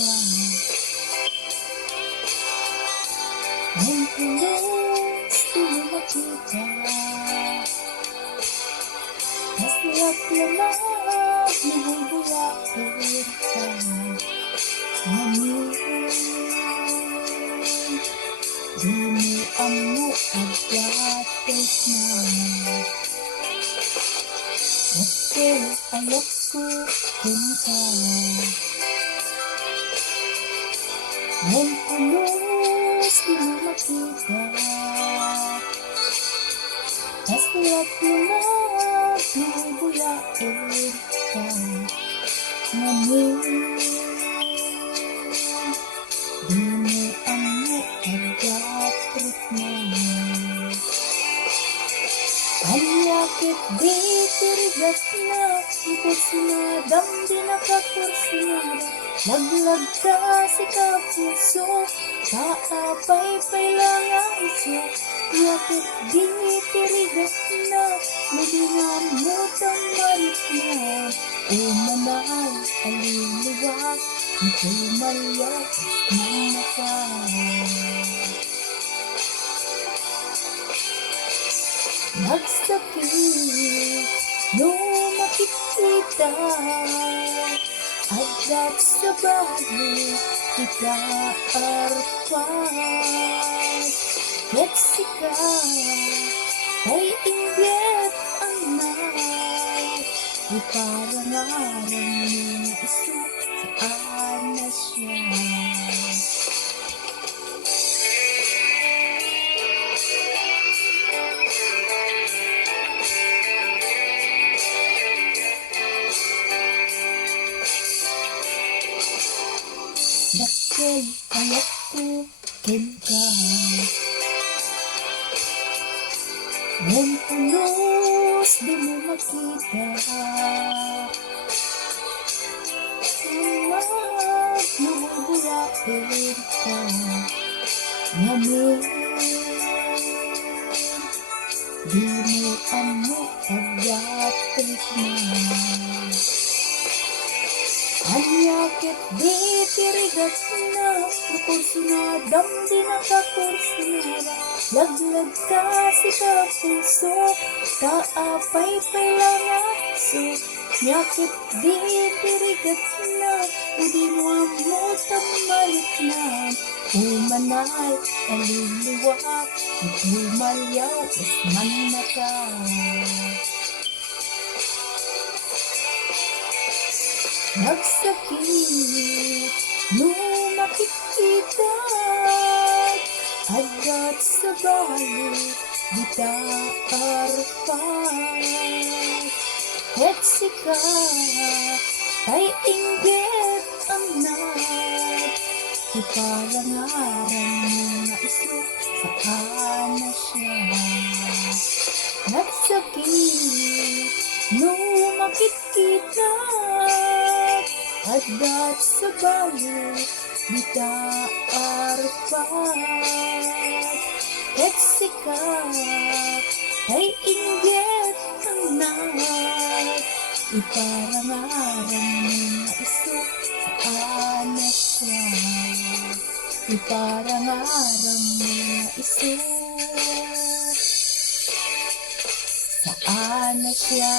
ka. Ang tulos di mo makita, tas lamag nabubuyakin ka. Ngayon, di mo amo agatik na. Ako alok ko din ka. Ang tulos di mo makita, tas lamag nabubuyakin ka. Ngayon, di mo amo agatik na. Anyakit di tirigat na, ikot sinadam di nakakursinada. Laglag ka si kapuso, kaapay-pay lang ang iso. Anyakit di tirigat na, madinamot ang marit na. Umanay, aluluwa, ito'y malyas ng mata. Nagsakit, nung makikita, agad sa bagay, kita arpat. Meksika, ay inggit ang night, iparangaran mo iso, saan na siya. Dakil ayak ko ka. Ang tulos di mo makita, lamag nabubuyakin ka. Ngayon, di mo amo agatik na. Anyakit di tirigat na, nakursinadam di nakakursinada. Laglag ka si kapuso, kaapay-pay lang ang iso. Nyakit di tirigat na, hindi mo amot ang malit na. Umanay, aluluwa, ito'y malyaw, usman na ka. Nagsakit, nung makikita, agad sa balik, di taarpat. Meksika, ay inggit ang night, iparangaran mo na iso, saan na siya. Nagsakit, nung makikita, agad sa balik, di taarpat. Meksika, ay inggit ang night, iparangaran mo na iso, saan na siya. Iparangaran mo na iso, saan na siya.